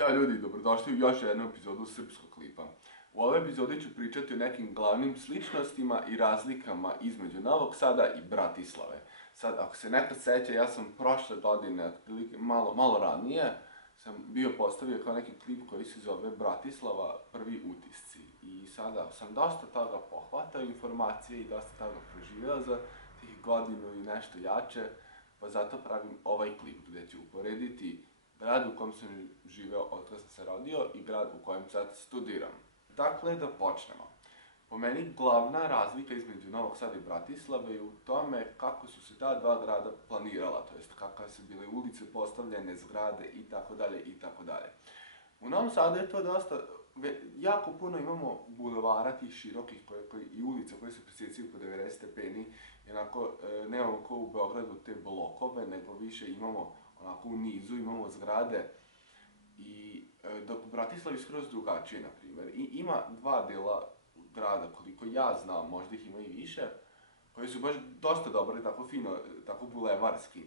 Ćao ljudi, dobrodošli u još jednu epizodu Srpskog klipa. U ovoj epizodi ću pričati o nekim glavnim sličnostima i razlikama između Novog Sada i Bratislave. Sad, ako se nekad seća, ja sam prošle godine, otprilike malo ranije, sam bio postavio kao neki klip koji se zove Bratislava prvi utisci. I sada sam dosta toga pohvatao informacije i dosta toga proživeo za tih godinu i nešto jače, pa zato pravim ovaj klip gdje ću uporediti grad u kojem sam živeo od kada sam se rodio i grad u kojem sad studiram. Dakle, da počnemo. Po meni glavna razlika između Novog Sada i Bratislave je u tome kako su se ta dva grada planirala, to jest kakve su bile ulice postavljene, zgrade itd. itd. U Novom Sadu je to dosta, jako puno imamo bulevara tih širokih i ulica koje se presjecaju po 90 stepeni, jednako nemamo kao u Beogradu te blokove, nego više imamo onako u nizu, imamo zgrade i dok u Bratislavi skroz drugačije, na primjer. I ima dva dela grada, koliko ja znam, možda ih ima i više, koji su baš dosta dobri, tako fino, tako bulevarski,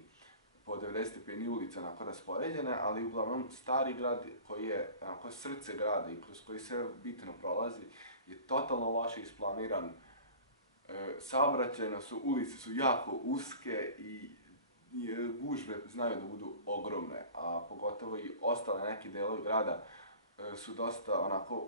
po 90 stepeni ulica onako raspoređene, ali uglavnom stari grad koji je onako srce grada i kroz koji sve bitno prolazi je totalno loše isplaniran. Saobraćajno su, ulice su jako uske i gužve znaju da budu ogromne, a pogotovo i ostale neki delovi grada su dosta onako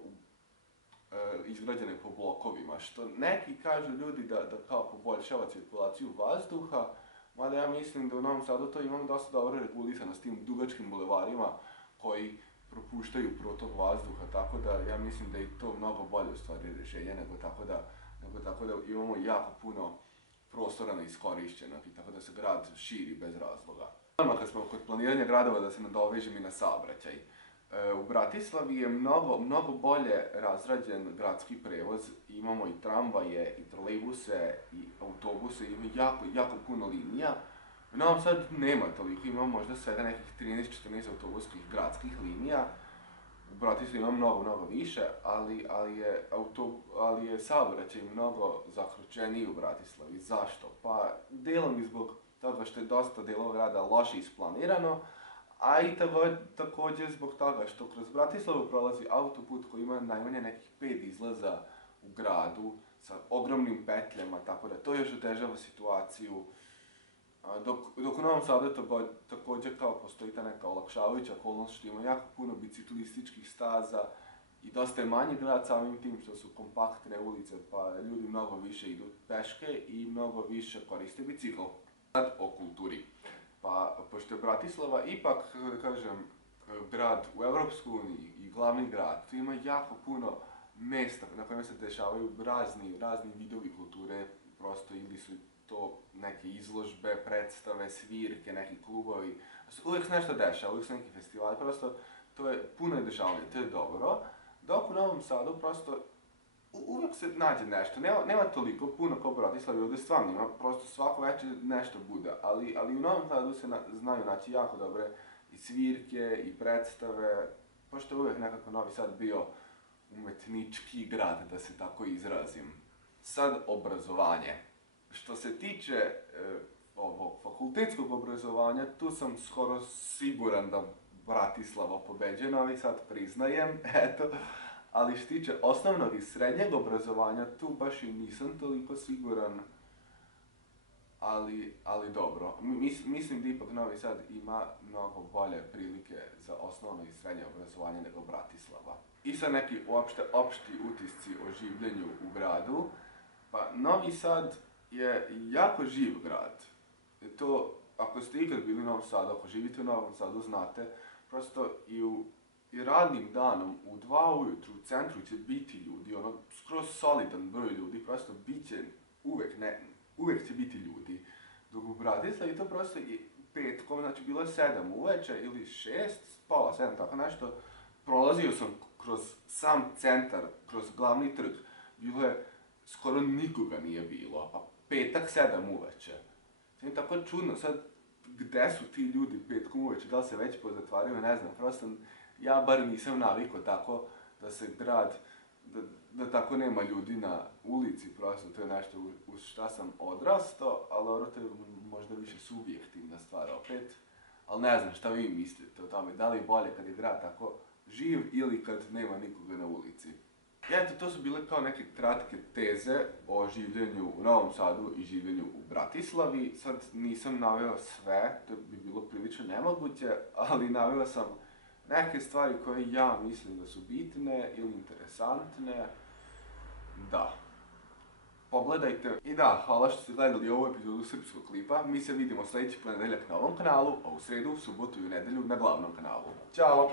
izgrađene po blokovima, što neki kažu ljudi da kao poboljšava cirkulaciju vazduha, mada ja mislim da u Novom Sadu to imamo dosta dobro regulisano s tim dugačkim bulevarima koji propuštaju protok vazduha, tako da ja mislim da je to mnogo bolje u stvari rješenje nego tako da imamo jako puno prostora neiskorišćenog i tako da se grad širi bez razloga. Odmah kad smo kod planiranja gradova da se nadovežem i na saobraćaj. U Bratislavi je mnogo bolje razrađen gradski prevoz, imamo i tramvaje, i trolejbuse, i autobuse, ima jako puno linija. U Novom Sadu nema toliko, imamo možda svega nekih 13-14 autobuskih gradskih linija. U Bratislavi ima mnogo više, ali je saobraćaj mnogo zakručeniji u Bratislavi. Zašto? Pa delom i zbog toga što je dosta delova grada loše isplanirano, a i također zbog toga što kroz Bratislavu prolazi autoput koji ima najmanje nekih 5 izlaza u gradu sa ogromnim petljama, tako da to još otežava situaciju. Dok u Novom Sadu također kao postoji ta neka olakšavajuća okolnost što ima jako puno biciklističkih staza i dosta je manji grad samim tim što su kompaktne ulice pa ljudi mnogo više idu peške i mnogo više koriste bicikl. Sad o kulturi. Pa pošto je Bratislava ipak, da kažem, grad u Europskoj uniji i glavni grad, tu ima jako puno mjesta na kojima se dešavaju razni vidovi kulture, prosto ili su to neke izložbe, predstave, svirke, neki klubovi. Uvijek se nešto dešava, uvijek su neki festivali, prosto to je puno dešavanje, to je dobro. Dok u Novom Sadu prosto uvijek se nađe nešto, nema toliko puno kao u Bratislavi, ovdje stvarno ima, prosto svako večer nešto bude, ali u Novom Sadu se znaju naći jako dobre i svirke i predstave, pošto je uvijek nekako Novi Sad bio umetnički grad, da se tako izrazim. Sad obrazovanje. Što se tiče ovog fakultetskog obrazovanja, tu sam skoro siguran da Bratislava pobeđuje, Novi Sad priznajem, eto. Ali što se tiče osnovnog i srednjeg obrazovanja, tu baš i nisam toliko siguran, ali dobro. Mislim da ipak Novi Sad ima mnogo bolje prilike za osnovno i srednje obrazovanje nego Bratislava. I sad neki opšti utisci o življenju u gradu. Pa Novi Sad je jako živ grad. To, ako ste ikad bili u Novom Sadu, ako živite u Novom Sadu, znate, prosto i radnim danom u 2 ujutru u centru će biti ljudi, ono, skroz solidan broj ljudi, prosto bit će uvijek će biti ljudi. Dok u Bratislavi to prosto je petkom, znači bilo je 7 uveče ili 6, pola 7, tako nešto, prolazio sam kroz sam centar, kroz glavni trg, bilo je, skoro nikoga nije bilo, a petak 7 uveče. To je tako čudno, sad, gde su ti ljudi petkom uveče, da li se već pozatvaraju, ne znam, prosto ja bar nisam navikao tako da se grad, da tako nema ljudi na ulici, prosto to je nešto uz šta sam odrastao, ali ono to je možda više subjektivna stvar opet, ali ne znam šta vi mislite o tome, da li je bolje kad je grad tako živ ili kad nema nikoga na ulici. I eto, to su bile kao neke kratke teze o življenju u Novom Sadu i življenju u Bratislavi. Sad nisam naveo sve, to bi bilo prilično nemoguće, ali naveo sam neke stvari koje ja mislim da su bitne ili interesantne. Da. Pogledajte. I da, hvala što ste gledali ovu epizodu srpskog klipa. Mi se vidimo sljedeći ponedeljak na ovom kanalu, a u sredu, subotu i u nedelju na glavnom kanalu. Ćao!